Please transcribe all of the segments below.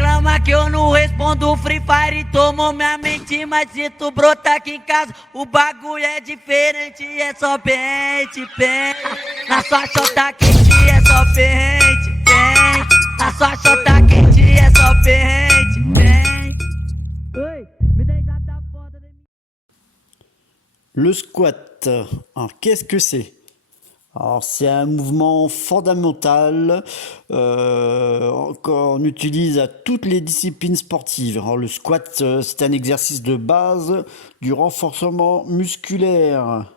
reclama que eu não respondo Free Fire, tomou minha mente, mas se tu brotar aqui em casa, o bagulho é diferente, é só pente, pente. Na sua chota quente é só pente, pente. Na sua chota quente é só pente, pente. Oi, me dá risada foda de mim. Le squat, alors qu'est-ce que c'est? Alors c'est un mouvement fondamental qu'on utilise à toutes les disciplines sportives. Alors le squat, c'est un exercice de base du renforcement musculaire.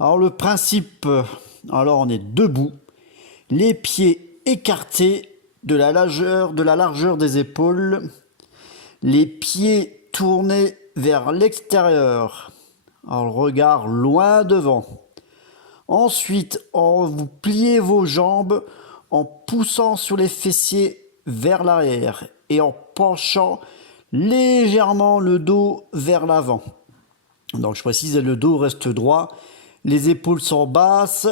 Alors le principe, alors on est debout, les pieds écartés de la largeur des épaules, les pieds tournés vers l'extérieur. Alors le regard loin devant. Ensuite, vous pliez vos jambes en poussant sur les fessiers vers l'arrière et en penchant légèrement le dos vers l'avant. Donc je précise, le dos reste droit, les épaules sont basses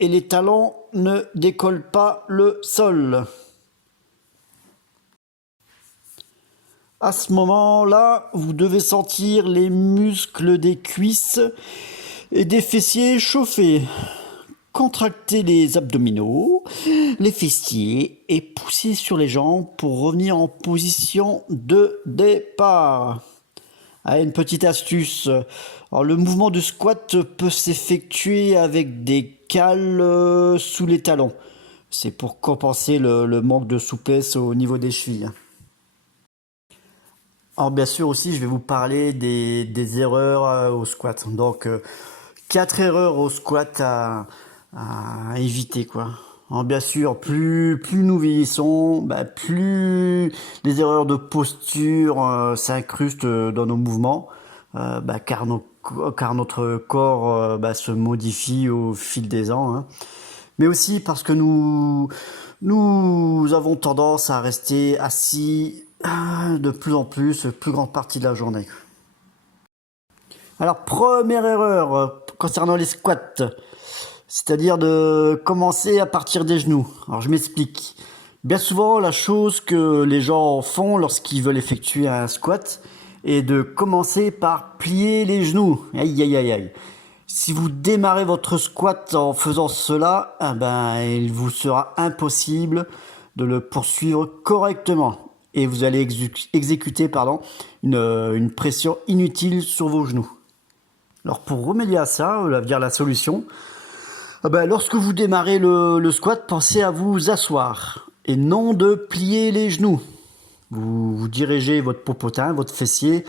et les talons ne décollent pas le sol. À ce moment-là, vous devez sentir les muscles des cuisses et des fessiers chauffés. Contractez les abdominaux, les fessiers et poussez sur les jambes pour revenir en position de départ. Ah, une petite astuce. Alors, le mouvement de squat peut s'effectuer avec des cales sous les talons. C'est pour compenser le manque de souplesse au niveau des chevilles. Alors bien sûr aussi, je vais vous parler des erreurs au squat. Donc 4 erreurs au squat à éviter, quoi. Alors bien sûr, plus nous vieillissons, plus les erreurs de posture s'incrustent dans nos mouvements, car notre corps se modifie au fil des ans, hein. Mais aussi parce que nous avons tendance à rester assis de plus en plus grande partie de la journée. Alors première erreur concernant les squats, c'est-à-dire de commencer à partir des genoux. Alors je m'explique. Bien souvent, la chose que les gens font lorsqu'ils veulent effectuer un squat est de commencer par plier les genoux. Aïe aïe aïe aïe. Si vous démarrez votre squat en faisant cela, il vous sera impossible de le poursuivre correctement. Et vous allez exécuter une pression inutile sur vos genoux. Alors pour remédier à ça, la solution, lorsque vous démarrez le squat, pensez à vous asseoir et non de plier les genoux. Vous dirigez votre popotin, votre fessier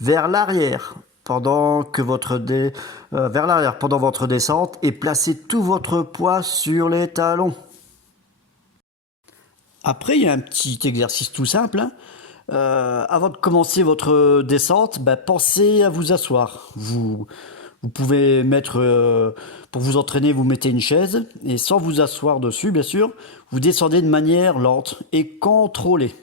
vers l'arrière pendant votre descente et placez tout votre poids sur les talons. Après, il y a un petit exercice tout simple, hein. Avant de commencer votre descente, pensez à vous asseoir. Vous pouvez mettre, pour vous entraîner, vous mettez une chaise et sans vous asseoir dessus, bien sûr, vous descendez de manière lente et contrôlée.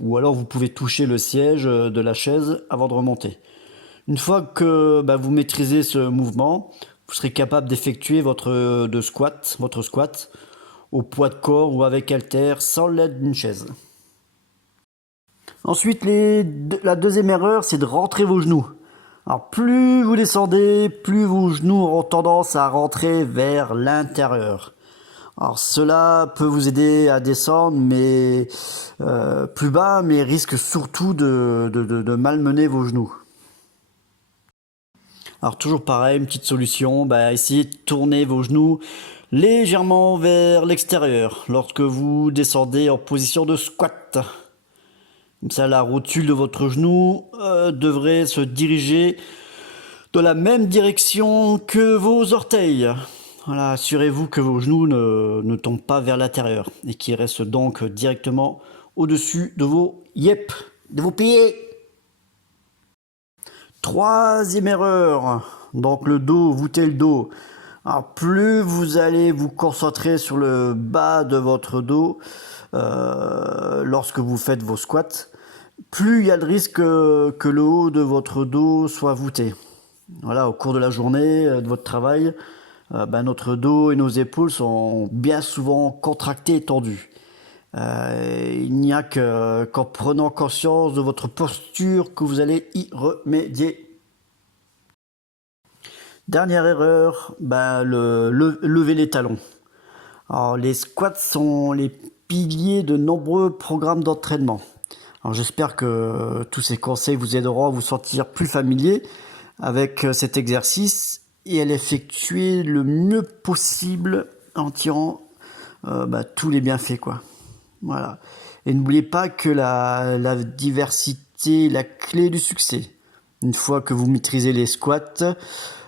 Ou alors vous pouvez toucher le siège de la chaise avant de remonter. Une fois que vous maîtrisez ce mouvement, vous serez capable d'effectuer votre squat au poids de corps ou avec haltère sans l'aide d'une chaise. Ensuite, la deuxième erreur, c'est de rentrer vos genoux. Alors plus vous descendez, plus vos genoux auront tendance à rentrer vers l'intérieur. Alors cela peut vous aider à descendre mais plus bas, mais risque surtout de malmener vos genoux. Alors toujours pareil, une petite solution, essayez de tourner vos genoux légèrement vers l'extérieur lorsque vous descendez en position de squat. Comme ça, la rotule de votre genou devrait se diriger dans la même direction que vos orteils. Voilà, assurez-vous que vos genoux ne tombent pas vers l'intérieur et qu'ils restent donc directement au-dessus de vos yep, de vos pieds. Troisième erreur, donc le dos, voûtez le dos. Alors plus vous allez vous concentrer sur le bas de votre dos lorsque vous faites vos squats, plus il y a le risque que le haut de votre dos soit voûté. Voilà, au cours de la journée, de votre travail, notre dos et nos épaules sont bien souvent contractés et tendus. Il n'y n'y a qu'en prenant conscience de votre posture que vous allez y remédier. Dernière erreur, lever les talons. Alors, les squats sont les piliers de nombreux programmes d'entraînement. Alors, j'espère que tous ces conseils vous aideront à vous sentir plus familier avec cet exercice et à l'effectuer le mieux possible en tirant tous les bienfaits, quoi. Voilà. Et n'oubliez pas que la diversité est la clé du succès. Une fois que vous maîtrisez les squats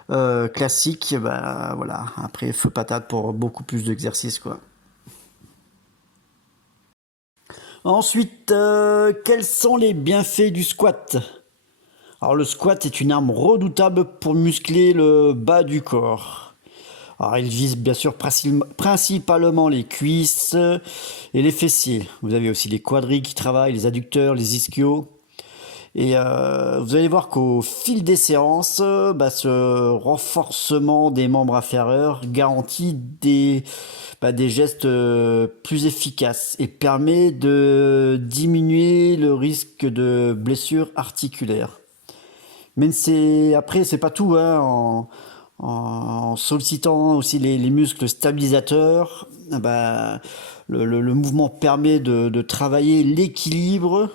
classiques, voilà. Après, feu patate pour beaucoup plus d'exercices, quoi. Ensuite, quels sont les bienfaits du squat? Alors, le squat est une arme redoutable pour muscler le bas du corps. Alors, il vise bien sûr principalement les cuisses et les fessiers. Vous avez aussi les quadris qui travaillent, les adducteurs, les ischios. Et vous allez voir qu'au fil des séances, ce renforcement des membres inférieurs garantit des gestes plus efficaces et permet de diminuer le risque de blessures articulaires. Mais c'est pas tout, hein. En sollicitant aussi les muscles stabilisateurs, le mouvement permet de travailler l'équilibre,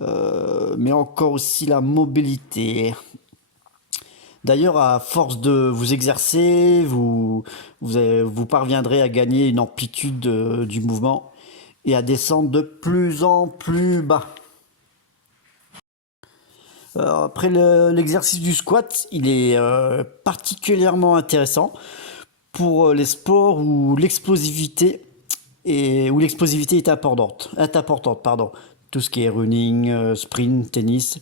mais encore aussi la mobilité. D'ailleurs, à force de vous exercer, vous parviendrez à gagner une amplitude du mouvement et à descendre de plus en plus bas. Après l'exercice du squat, il est particulièrement intéressant pour les sports où l'explosivité est importante. Tout ce qui est running, sprint, tennis,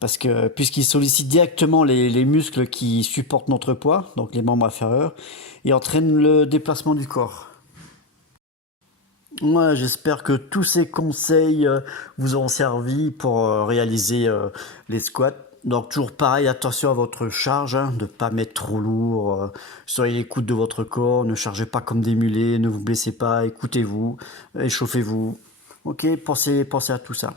parce que puisqu'il sollicite directement les muscles qui supportent notre poids, donc les membres inférieurs, et entraîne le déplacement du corps. Moi, j'espère que tous ces conseils vous ont servi pour réaliser les squats. Donc toujours pareil, attention à votre charge, hein, de ne pas mettre trop lourd. Soyez l'écoute de votre corps, ne chargez pas comme des mulets, ne vous blessez pas, écoutez-vous, échauffez-vous. Ok, pensez à tout ça.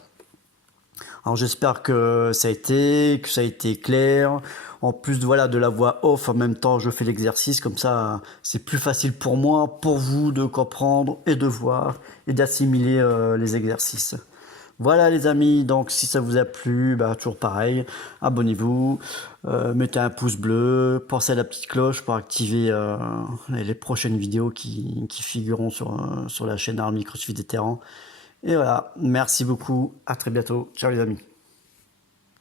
Alors j'espère que ça a été clair. En plus de la voix off, en même temps je fais l'exercice, comme ça c'est plus facile pour moi, pour vous de comprendre et de voir et d'assimiler les exercices. Voilà les amis, donc si ça vous a plu, toujours pareil, abonnez-vous, mettez un pouce bleu, pensez à la petite cloche pour activer les prochaines vidéos qui figureront sur la chaîne Army CrossFit Vétéran. Et voilà, merci beaucoup, à très bientôt, ciao les amis.